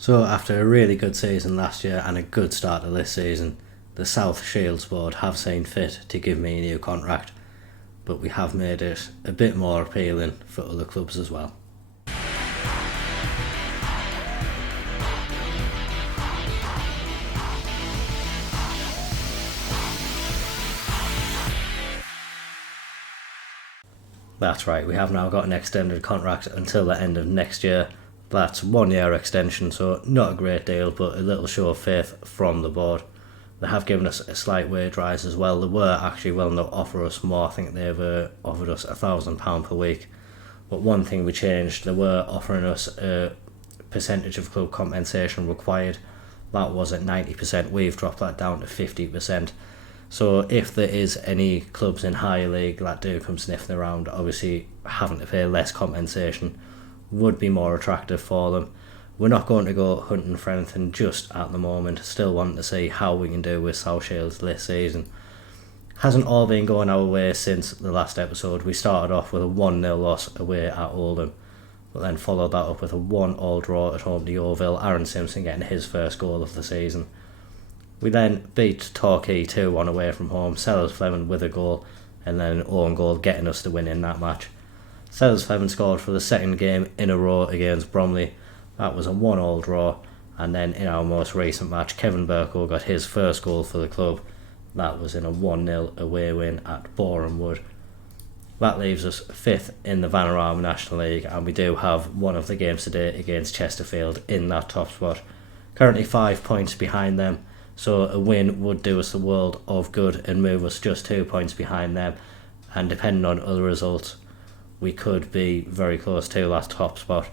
So after a really good season last year and a good start to this season, the South Shields board have seen fit to give me a new contract, but we have made it a bit more appealing for other clubs as well. That's right, we have now got an extended contract until the end of next year. That's 1 year extension, so not a great deal, but a little show of faith from the board. They have given us a slight wage rise as well. They were actually willing to offer us more. I think they've offered us £1,000 per week. But one thing we changed, they were offering us a percentage of club compensation required. That was at 90%. We've dropped that down to 50%. So if there is any clubs in higher league that do come sniffing around, obviously having to pay less compensation would be more attractive for them. We're not going to go hunting for anything just at the moment. Still wanting to see how we can do with South Shields this season. Hasn't all been going our way since the last episode. We started off with a 1-0 loss away at Oldham, but then followed that up with a 1-1 draw at home to Yeovil, Aaron Simpson getting his first goal of the season. We then beat Torquay 2-1 away from home, Sellers Fleming with a goal, and then an own goal getting us the win in that match. Sellers Fleming scored for the second game in a row against Bromley. That was a 1-1 draw, and then in our most recent match, Kevin Burko got his first goal for the club. That was in a 1-0 away win at Boreham Wood. That leaves us 5th in the Vanarama National League, and we do have one of the games today against Chesterfield in that top spot. Currently 5 points behind them, so a win would do us the world of good and move us just 2 points behind them, and depending on other results, we could be very close to that top spot.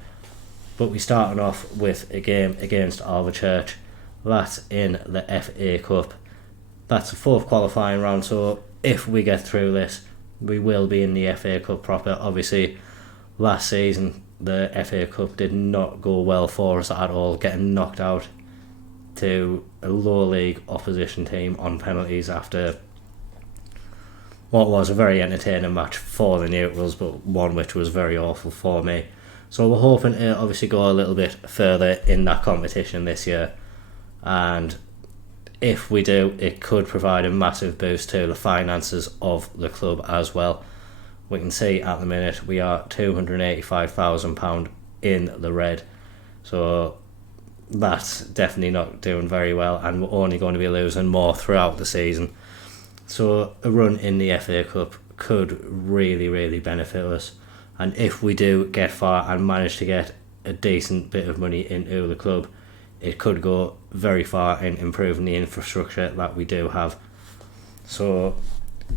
But we're starting off with a game against Alvechurch. That's in the FA Cup. That's the 4th qualifying round, so if we get through this, we will be in the FA Cup proper. Obviously, last season, the FA Cup did not go well for us at all, getting knocked out to a low league opposition team on penalties after what was a very entertaining match for the neutrals, but one which was very awful for me. So we're hoping to obviously go a little bit further in that competition this year, and if we do, it could provide a massive boost to the finances of the club as well. We can see at the minute we are £285,000 in the red, so that's definitely not doing very well, and we're only going to be losing more throughout the season. So a run in the FA Cup could really, really benefit us. And if we do get far and manage to get a decent bit of money into the club, it could go very far in improving the infrastructure that we do have. So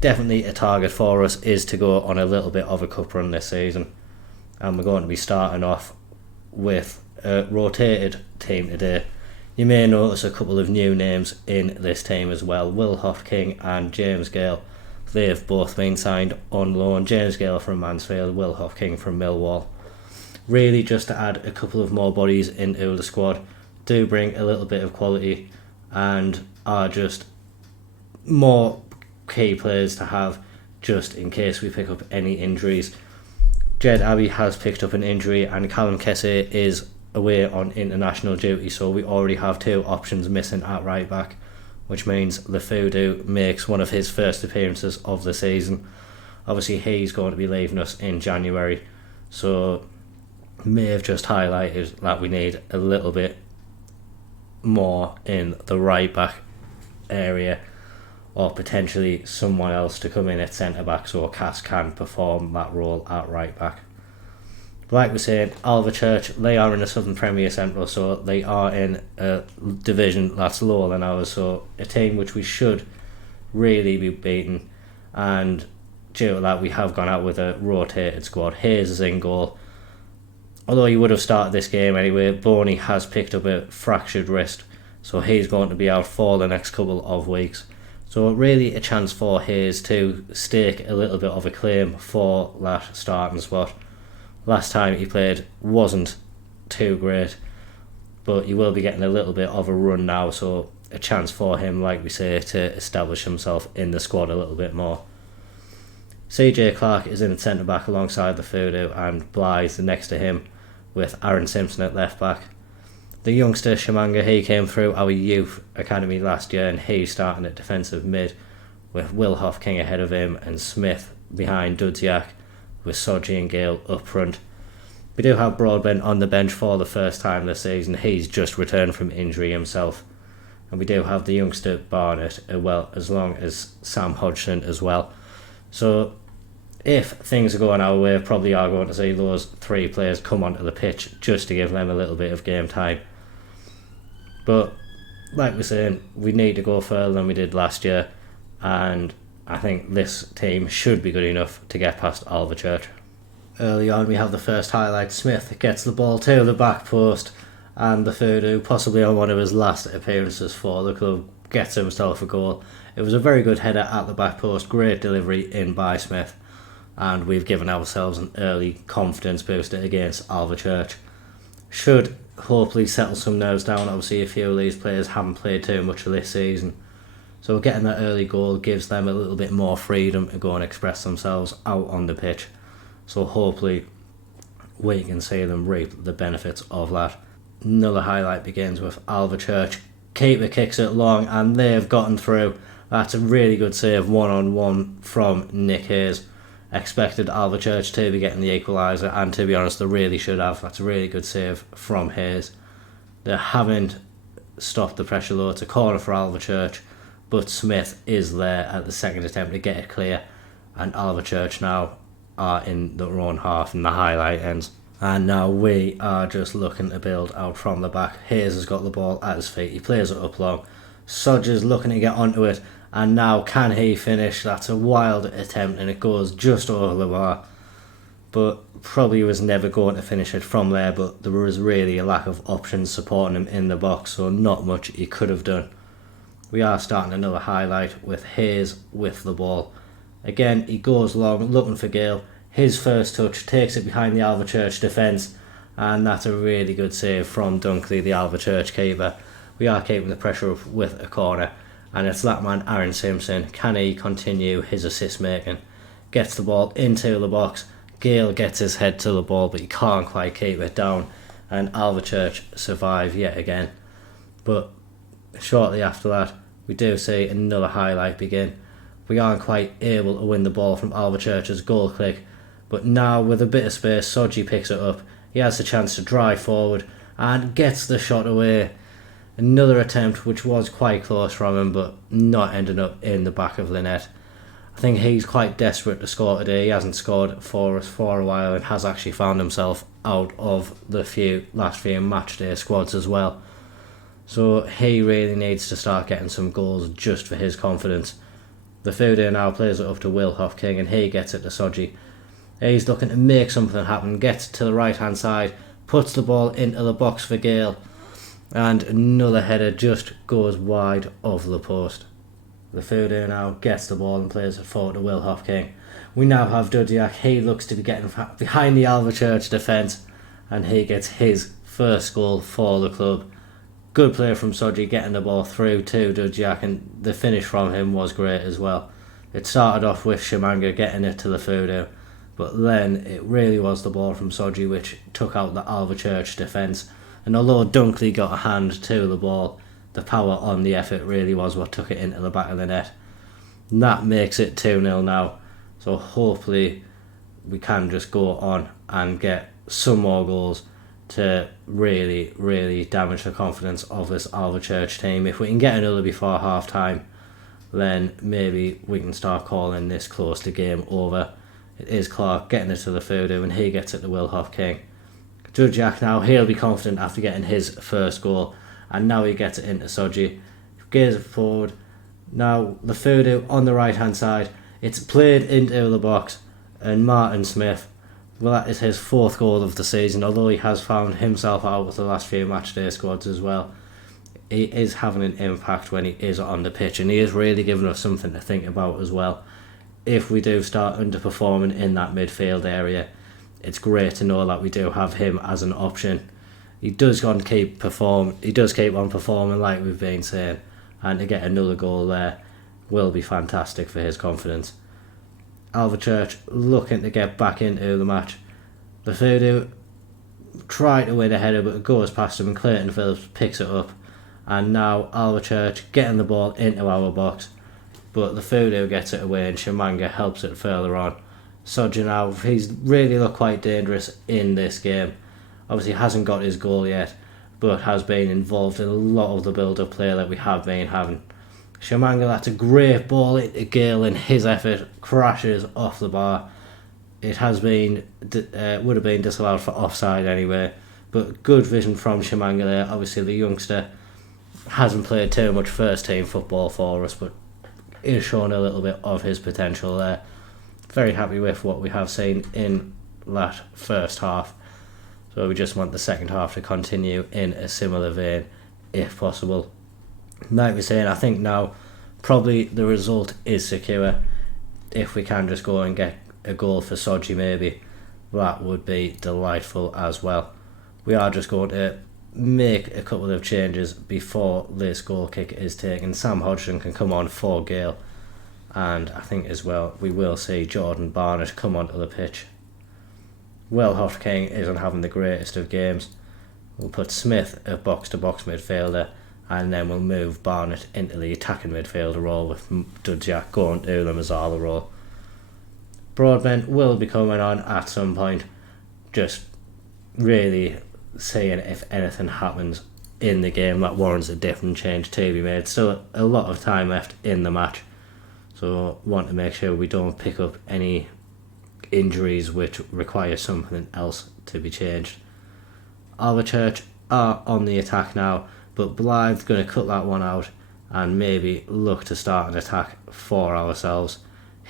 definitely a target for us is to go on a little bit of a cup run this season. And we're going to be starting off with a rotated team today. You may notice a couple of new names in this team as well. Will Hopking and James Gale. They've both been signed on loan. James Gale from Mansfield, Will Hopking from Millwall. Really just to add a couple of more bodies into the squad. Do bring a little bit of quality and are just more key players to have just in case we pick up any injuries. Jed Abbey has picked up an injury and Callum Kessie is away on international duty, so we already have 2 options missing at right back, which means Lefudu makes one of his first appearances of the season. Obviously he's going to be leaving us in January, so may have just highlighted that we need a little bit more in the right back area, or potentially someone else to come in at centre back so Cass can perform that role at right back. Like we said, Alvechurch, they are in the Southern Premier Central, so they are in a division that's lower than ours, so a team which we should really be beating, and due to that we have gone out with a rotated squad. Hayes is in goal. Although he would have started this game anyway, Boney has picked up a fractured wrist, so he's going to be out for the next couple of weeks. So really a chance for Hayes to stake a little bit of a claim for that starting spot. Last time he played wasn't too great, but he will be getting a little bit of a run now, so a chance for him, like we say, to establish himself in the squad a little bit more. CJ Clark is in at centre back alongside Lefudu, and Blythe next to him with Aaron Simpson at left back. The youngster Shimanga, he came through our youth academy last year, and he's starting at defensive mid with Will Hofking ahead of him and Smith behind Dudziak, with Soji and Gale up front. We do have Broadbent on the bench for the first time this season. He's just returned from injury himself. And we do have the youngster Barnett, as long as Sam Hodgson as well. So if things are going our way, probably are going to see those three players come onto the pitch just to give them a little bit of game time. But like we're saying, we need to go further than we did last year, and I think this team should be good enough to get past Alvechurch. Early on we have the first highlight. Smith gets the ball to the back post, and the Fudu, possibly on one of his last appearances for the club, gets himself a goal. It was a very good header at the back post, great delivery in by Smith, and we've given ourselves an early confidence booster against Alvechurch. Should hopefully settle some nerves down. Obviously a few of these players haven't played too much of this season, so getting that early goal gives them a little bit more freedom to go and express themselves out on the pitch. So hopefully we can see them reap the benefits of that. Another highlight begins with Alvechurch. Keeper kicks it long and they've gotten through. That's a really good save, 1-on-1 from Nick Hayes. Expected Alvechurch to be getting the equaliser, and to be honest they really should have. That's a really good save from Hayes. They haven't stopped the pressure though. It's a corner for Alvechurch, but Smith is there at the second attempt to get it clear, and Alvechurch now are in their own half and the highlight ends. And now we are just looking to build out from the back. Hayes has got the ball at his feet, he plays it up long. Sodger's looking to get onto it, and now can he finish? That's a wild attempt and it goes just over the bar, but probably was never going to finish it from there. But there was really a lack of options supporting him in the box, so not much he could have done. We are starting another highlight with Hayes with the ball. Again, he goes long looking for Gale. His first touch takes it behind the Alvechurch defence, and that's a really good save from Dunkley, the Alvechurch keeper. We are keeping the pressure up with a corner, and it's that man Aaron Simpson. Can he continue his assist making? Gets the ball into the box. Gale gets his head to the ball, but he can't quite keep it down, and Alvechurch survive yet again. But shortly after that, we do see another highlight begin. We aren't quite able to win the ball from Alvechurch's goal kick, but now with a bit of space, Soji picks it up. He has the chance to drive forward and gets the shot away. Another attempt which was quite close from him, but not ending up in the back of the net. I think he's quite desperate to score today. He hasn't scored for us for a while and has actually found himself out of the last few match day squads as well. So he really needs to start getting some goals just for his confidence. The Fudu now plays it up to Will Hofking, and he gets it to Soji. He's looking to make something happen, gets to the right hand side, puts the ball into the box for Gale, and another header just goes wide of the post. The Fudu now gets the ball and plays it forward to Will Hofking. We now have Dudziak. He looks to be getting behind the Alvechurch defence, and he gets his first goal for the club. Good play from Soji, getting the ball through to Dudziak, and the finish from him was great as well. It started off with Shimanga getting it to the Fudu, but then it really was the ball from Soji which took out the Alvechurch defence. And although Dunkley got a hand to the ball, the power on the effort really was what took it into the back of the net. And that makes it 2-0 now. So hopefully we can just go on and get some more goals to really, really damage the confidence of this Alvechurch team. If we can get another before half time, then maybe we can start calling this close to game over. It is Clark getting it to the Fudu, and he gets it to Will Hofking. Dudziak now, he'll be confident after getting his first goal, and now he gets it into Soji. Gears it forward. Now the Fudu on the right hand side, it's played into the box, and Martin Smith, well, that is his fourth goal of the season, although he has found himself out with the last few matchday squads as well. He is having an impact when he is on the pitch, and he is really giving us something to think about as well. If we do start underperforming in that midfield area, it's great to know that we do have him as an option. He does keep on performing like we've been saying, and to get another goal there will be fantastic for his confidence. Alvechurch looking to get back into the match. The Fudu try to win a header, but it goes past him and Clayton Phillips picks it up. And now Alvechurch getting the ball into our box, but the Fudu gets it away and Shimanga helps it further on. Sodja now, he's really looked quite dangerous in this game. Obviously hasn't got his goal yet, but has been involved in a lot of the build-up play that we have been having. Shimanga, that's a great ball into Gale, and his effort crashes off the bar. It has been, would have been disallowed for offside anyway, but good vision from Shimanga there. Obviously the youngster hasn't played too much first team football for us, but is showing a little bit of his potential there. Very happy with what we have seen in that first half, so we just want the second half to continue in a similar vein if possible. Like we're saying, I think now probably the result is secure. If we can just go and get a goal for Sodji, maybe that would be delightful as well. We are just going to make a couple of changes before this goal kick is taken. Sam Hodgson can come on for Gale, and I think as well we will see Jordan Barnett come onto the pitch. Will Hopking isn't having the greatest of games. We'll put Smith a box-to-box midfielder, and then we'll move Barnett into the attacking midfielder role with Dudziak going to the Mazzala role. Broadbent will be coming on at some point, just really seeing if anything happens in the game that warrants a different change to be made. Still a lot of time left in the match, so want to make sure we don't pick up any injuries which require something else to be changed. Alvechurch are on the attack now, but Blythe's going to cut that one out and maybe look to start an attack for ourselves.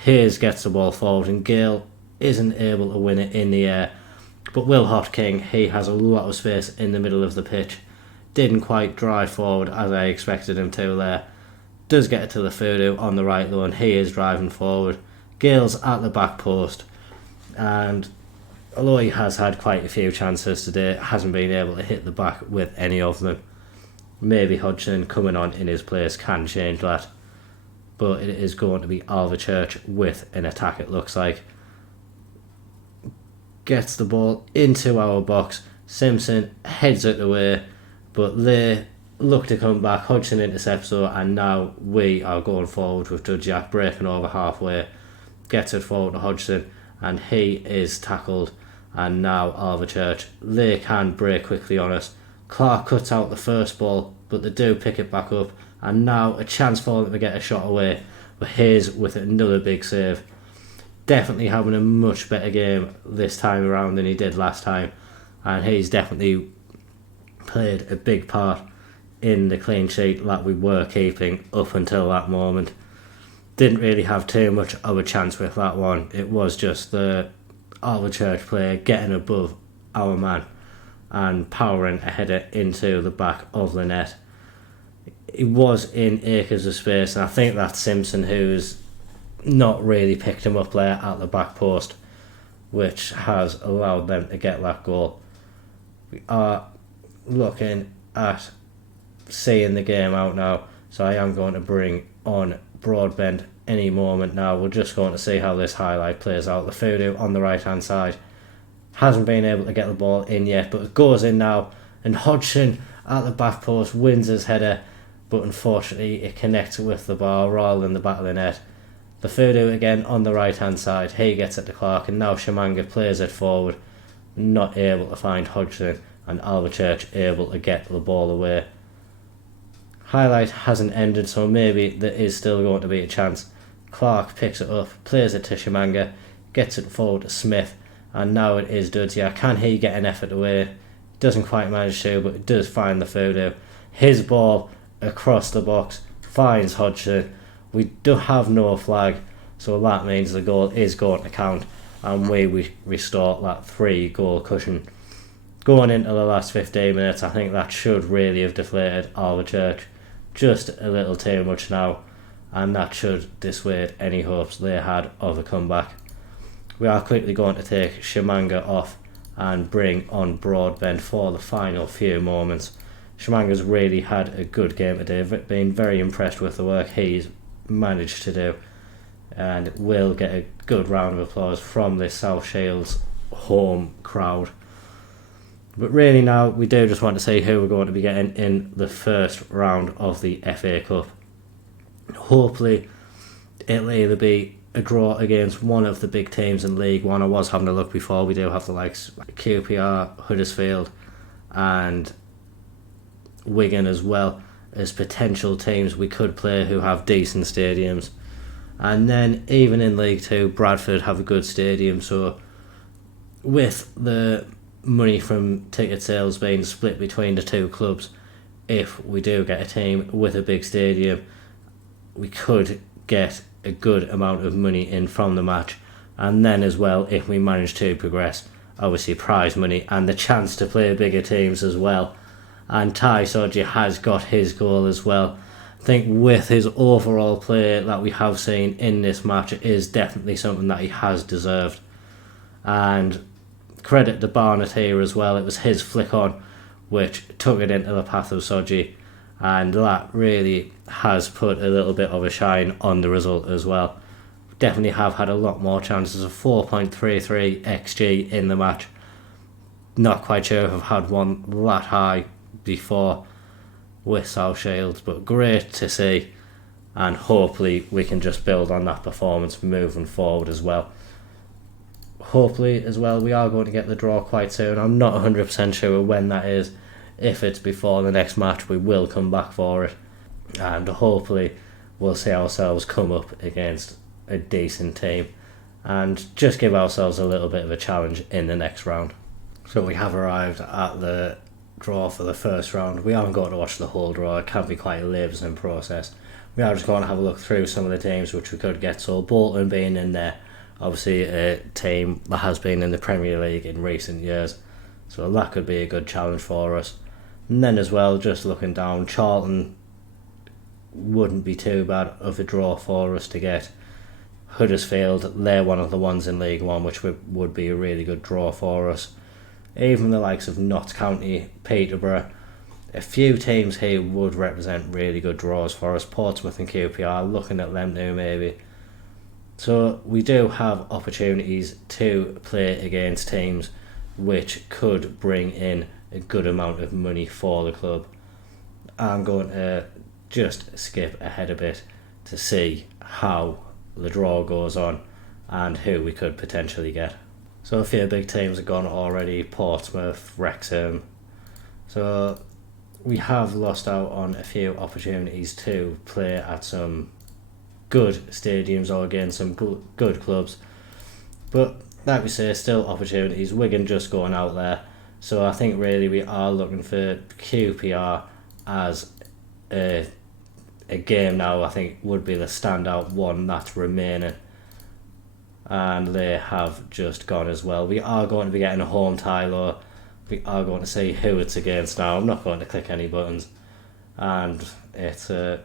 Hayes gets the ball forward and Gale isn't able to win it in the air, but Will Hopking, he has a lot of space in the middle of the pitch. Didn't quite drive forward as I expected him to there. Does get it to the Fudu on the right though, and he is driving forward. Gale's at the back post, and although he has had quite a few chances today, hasn't been able to hit the back with any of them. Maybe Hodgson coming on in his place can change that, but it is going to be Alvechurch with an attack, it looks like. Gets the ball into our box. Simpson heads it away, but they look to come back. Hodgson intercepts though, and now we are going forward with Dudziak breaking over halfway. Gets it forward to Hodgson, and he is tackled. And now Alvechurch, they can break quickly on us. Clark cuts out the first ball, but they do pick it back up, and now a chance for them to get a shot away, but Hayes with another big save. Definitely having a much better game this time around than he did last time, and he's definitely played a big part in the clean sheet that we were keeping up until that moment. Didn't really have too much of a chance with that one. It was just the Alvechurch player getting above our man and powering a header into the back of the net. It was in acres of space, and I think that's Simpson who's not really picked him up there at the back post, which has allowed them to get that goal. We are looking at seeing the game out now, so I am going to bring on Broadbent any moment now. We're just going to see how this highlight plays out. The Fudu on the right hand side hasn't been able to get the ball in yet, but it goes in now, and Hodgson at the back post wins his header, but unfortunately it connects with the bar rather than the back of the net. The Fudu again on the right hand side, he gets it to Clark, and now Shimanga plays it forward, not able to find Hodgson, and Alvechurch able to get the ball away. Highlight hasn't ended, so maybe there is still going to be a chance. Clark picks it up, plays it to Shimanga, gets it forward to Smith, and now it is Dudziak. Can he get an effort away? Doesn't quite manage to, but it does find the Fudu. His ball across the box finds Hodgson. We do have no flag, so that means the goal is going to count, and we restore that 3-goal cushion. Going into the last 15 minutes, I think that should really have deflated Alvechurch just a little too much now, and that should dissuade any hopes they had of a comeback. We are quickly going to take Shimanga off and bring on Broadbent for the final few moments. Shimanga's really had a good game today, been very impressed with the work he's managed to do, and will get a good round of applause from this South Shields home crowd. But really now, we do just want to see who we're going to be getting in the first round of the FA Cup. Hopefully, it'll either be a draw against one of the big teams in League One. I was having a look before. We do have the likes of QPR, Huddersfield and Wigan as well as potential teams we could play who have decent stadiums. And then even in League Two, Bradford have a good stadium, so with the money from ticket sales being split between the two clubs, if we do get a team with a big stadium, we could get a good amount of money in from the match. And then as well, if we manage to progress, obviously prize money and the chance to play bigger teams as well. And Ty Sodji has got his goal as well. I think with his overall play that we have seen in this match, it is definitely something that he has deserved. And credit to Barnett here as well. It was his flick on which took it into the path of Sodji, and that really has put a little bit of a shine on the result as well. Definitely have had a lot more chances. Of 4.33 XG in the match. Not quite sure if I've had one that high before with South Shields, but great to see, and hopefully we can just build on that performance moving forward as well. Hopefully as well we are going to get the draw quite soon. I'm not 100% sure when that is. If it's before the next match, we will come back for it, and hopefully we'll see ourselves come up against a decent team and just give ourselves a little bit of a challenge in the next round. So we have arrived at the draw for the first round. We haven't got to watch the whole draw. It can be quite a laborsome process. We are just going to have a look through some of the teams which we could get. So Bolton being in there, obviously a team that has been in the Premier League in recent years, so that could be a good challenge for us. And then as well, just looking down, Charlton wouldn't be too bad of a draw for us to get. Huddersfield, they're one of the ones in League One which would be a really good draw for us. Even the likes of Notts County, Peterborough, a few teams here would represent really good draws for us. Portsmouth and QPR, looking at them now maybe. So we do have opportunities to play against teams which could bring in a good amount of money for the club. I'm going to just skip ahead a bit to see how the draw goes on and who we could potentially get. So a few big teams are gone already: Portsmouth, Wrexham. So we have lost out on a few opportunities to play at some good stadiums or against some good clubs. But like we say, still opportunities. Wigan just going out there. So I think really we are looking for QPR as a game now. I think would be the standout one that's remaining. And they have just gone as well. We are going to be getting a home tie though. We are going to see who it's against now. I'm not going to click any buttons. And it's an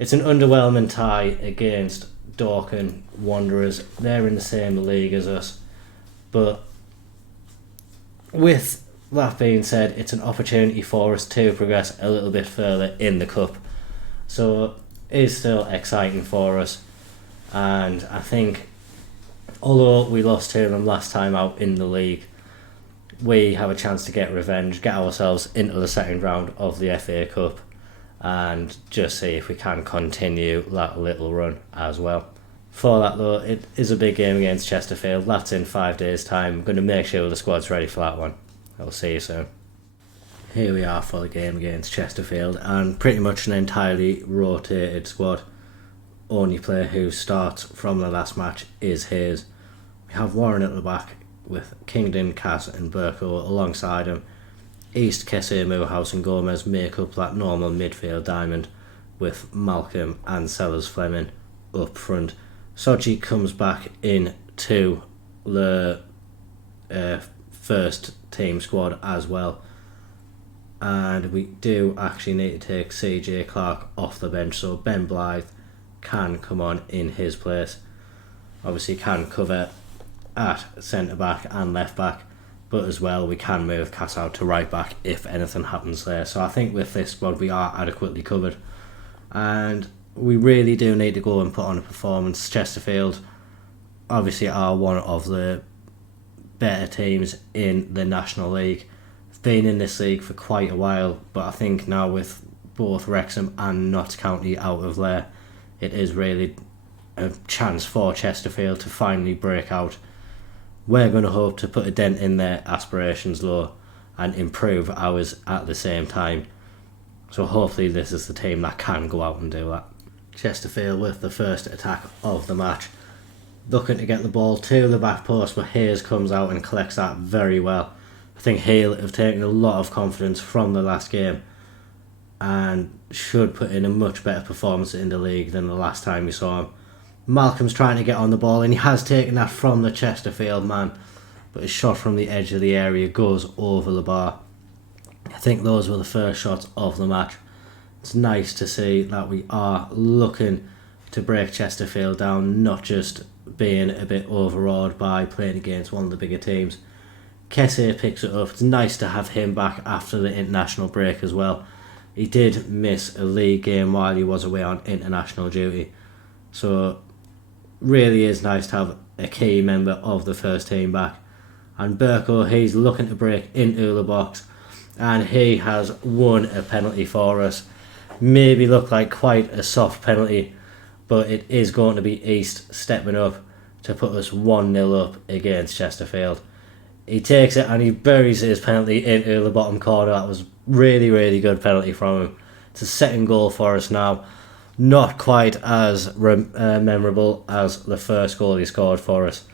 underwhelming tie against Dorking Wanderers. They're in the same league as us. But with that being said, it's an opportunity for us to progress a little bit further in the cup. So it is still exciting for us. And I think, although we lost to them last time out in the league, we have a chance to get revenge, get ourselves into the second round of the FA Cup, and just see if we can continue that little run as well. For that though, it is a big game against Chesterfield. That's in 5 days' time. I'm going to make sure the squad's ready for that one. I'll see you soon. Here we are for the game against Chesterfield, and pretty much an entirely rotated squad. Only player who starts from the last match is Hayes. We have Warren at the back with Kingdon, Cass and Burko alongside him. East, Kesse, Moorhouse and Gomez make up that normal midfield diamond, with Malcolm and Sellers Fleming up front. Sodji comes back into the first team squad as well, and we do actually need to take CJ Clark off the bench, so Ben Blythe can come on in his place. Obviously can cover at centre back and left back, but as well we can move Cass out to right back if anything happens there. So I think with this squad we are adequately covered, and we really do need to go and put on a performance. Chesterfield obviously are one of the better teams in the National League, been in this league for quite a while, but I think now with both Wrexham and Notts County out of there, it is really a chance for Chesterfield to finally break out. We're going to hope to put a dent in their aspirations low and improve ours at the same time. So hopefully this is the team that can go out and do that. Chesterfield with the first attack of the match, looking to get the ball to the back post, but Hayes comes out and collects that very well. I think Hale have taken a lot of confidence from the last game and should put in a much better performance in the league than the last time we saw him. Malcolm's trying to get on the ball and he has taken that from the Chesterfield man, but his shot from the edge of the area goes over the bar. I think those were the first shots of the match. It's nice to see that we are looking to break Chesterfield down, not just being a bit overawed by playing against one of the bigger teams. Kessie picks it up. It's nice to have him back after the international break as well. He did miss a league game while he was away on international duty, so really is nice to have a key member of the first team back. And Burko, he's looking to break into the box and he has won a penalty for us. Maybe looked like quite a soft penalty, but it is going to be East stepping up to put us 1-0 up against Chesterfield. He takes it and he buries his penalty into the bottom corner. That was really, really good penalty from him. It's a second goal for us now. Not quite as memorable as the first goal he scored for us,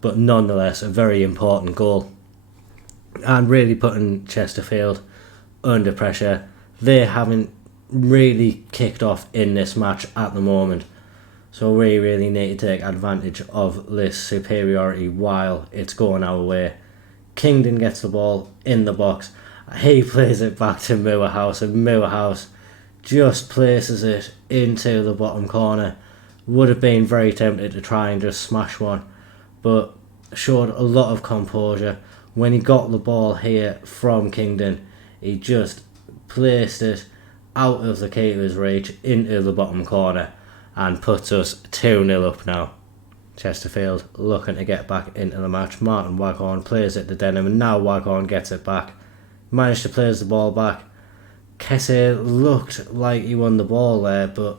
but nonetheless a very important goal. And really putting Chesterfield under pressure. They haven't really kicked off in this match at the moment, so we really need to take advantage of this superiority while it's going our way. Kingdon gets the ball in the box. He plays it back to Moorhouse, and Moorhouse just places it into the bottom corner. Would have been very tempted to try and just smash one, but showed a lot of composure. When he got the ball here from Kingdon, he just placed it out of the keeper's reach into the bottom corner and puts us 2-0 up now. Chesterfield looking to get back into the match. Martin Waghorn plays it to Denham and now Waghorn gets it back. Managed to place the ball back. Kessie looked like he won the ball there, but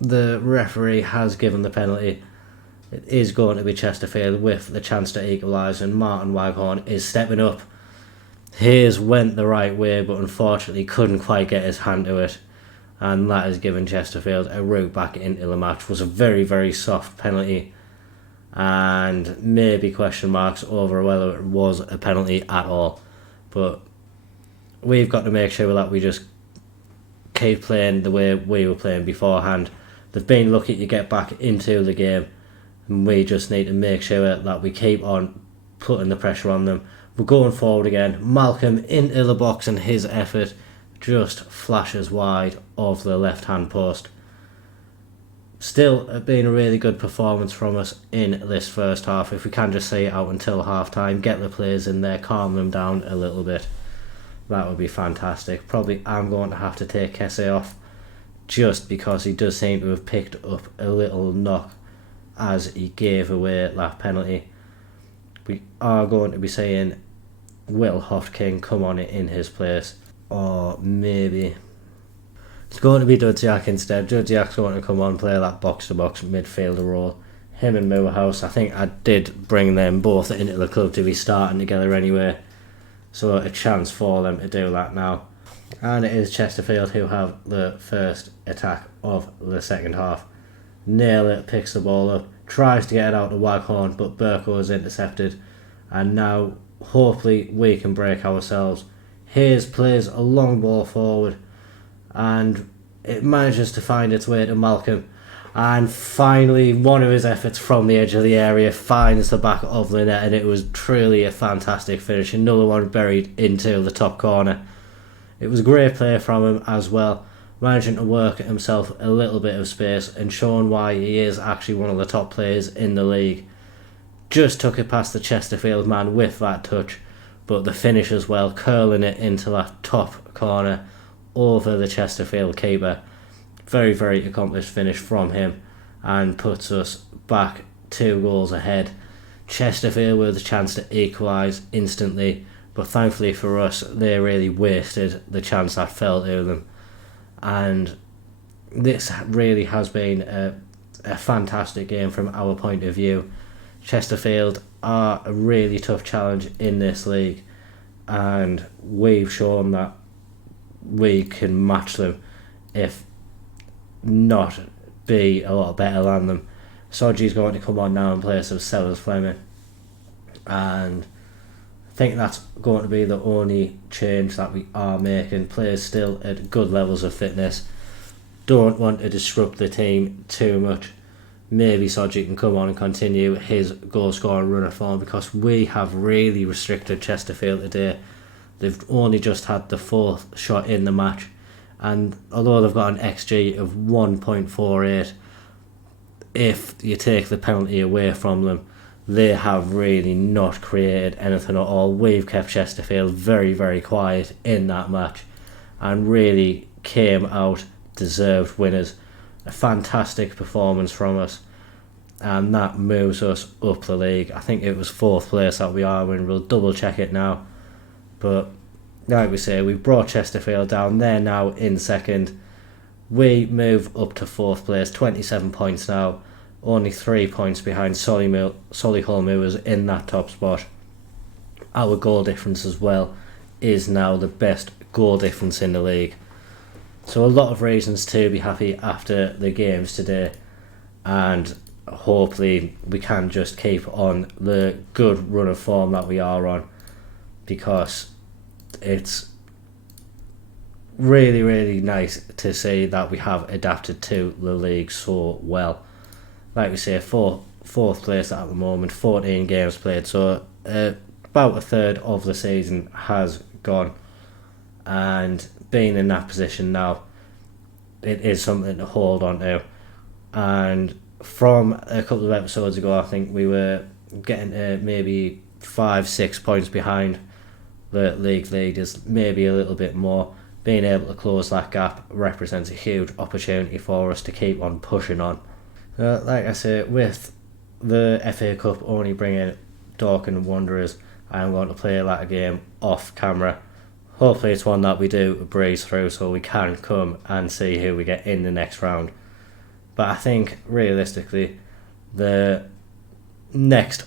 the referee has given the penalty. It is going to be Chesterfield with the chance to equalise, and Martin Waghorn is stepping up. Hayes went the right way, but unfortunately couldn't quite get his hand to it, and that has given Chesterfield a route back into the match. It was a very, very soft penalty, and maybe question marks over whether it was a penalty at all. But we've got to make sure that we just keep playing the way we were playing beforehand. They've been lucky to get back into the game, and we just need to make sure that we keep on putting the pressure on them. We're going forward again. Malcolm into the box, and his effort just flashes wide of the left hand post. Still been a really good performance from us in this first half. If we can just see it out until half time, get the players in there, calm them down a little bit, that would be fantastic. Probably I'm going to have to take Kessie off just because he does seem to have picked up a little knock as he gave away that penalty. We are going to be saying Will Hofking come on in his place, or maybe it's going to be Dudziak instead. Dudziak's going to come on, play that box-to-box midfielder role. Him and Moorhouse, I think I did bring them both into the club to be starting together anyway, so a chance for them to do that now. And it is Chesterfield who have the first attack of the second half. Naylor picks the ball up, tries to get it out to Waghorn, but Burko is intercepted, and now hopefully we can break ourselves. Hayes plays a long ball forward and it manages to find its way to Malcolm, and finally one of his efforts from the edge of the area finds the back of the net, and it was truly a fantastic finish. Another one buried into the top corner. It was a great play from him as well, managing to work himself a little bit of space and showing why he is actually one of the top players in the league. Just took it past the Chesterfield man with that touch, but the finish as well, curling it into that top corner over the Chesterfield keeper. Very, very accomplished finish from him, and puts us back 2 goals ahead. Chesterfield with a chance to equalise instantly, but thankfully for us, they really wasted the chance that fell to them. And this really has been a fantastic game from our point of view. Chesterfield are a really tough challenge in this league, and we've shown that we can match them, if not be a lot better than them. Sodji's going to come on now in place of Sellers Fleming, and I think that's going to be the only change that we are making. Players still at good levels of fitness. Don't want to disrupt the team too much. Maybe Sodji can come on and continue his goal scoring run of form, because we have really restricted Chesterfield today. They've only just had the 4th shot in the match, and although they've got an XG of 1.48, if you take the penalty away from them, they have really not created anything at all. We've kept Chesterfield very, very quiet in that match, and really came out deserved winners. A fantastic performance from us, and that moves us up the league. I think it was 4th place that we are in. We'll double check it now, but like we say, we've brought Chesterfield down. They're now in 2nd. We move up to 4th place, 27 points now, only 3 points behind Solihull, who is in that top spot. Our goal difference as well is now the best goal difference in the league. So a lot of reasons to be happy after the games today, and hopefully we can just keep on the good run of form that we are on, because it's really, really nice to see that we have adapted to the league so well. Like we say, 4th place at the moment, 14 games played, so about a third of the season has gone, and being in that position now, it is something to hold on to. And from a couple of episodes ago, I think we were getting maybe 5-6 points behind the league leaders, maybe a little bit more. Being able to close that gap represents a huge opportunity for us to keep on pushing on. Like I say, with the FA Cup only bringing Dorking Wanderers, I am going to play that game off camera. Hopefully it's one that we do breeze through, so we can come and see who we get in the next round. But I think realistically, the next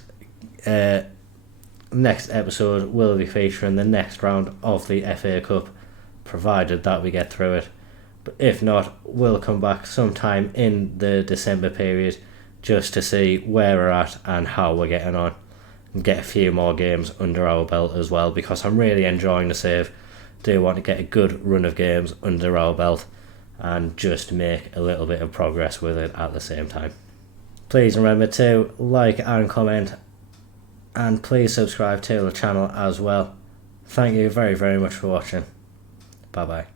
episode will be featuring the next round of the FA Cup, provided that we get through it. But if not, we'll come back sometime in the December period just to see where we're at and how we're getting on, and get a few more games under our belt as well, because I'm really enjoying the save. Do want to get a good run of games under our belt and just make a little bit of progress with it at the same time. Please remember to like and comment, and please subscribe to the channel as well. Thank you very, very much for watching. Bye bye.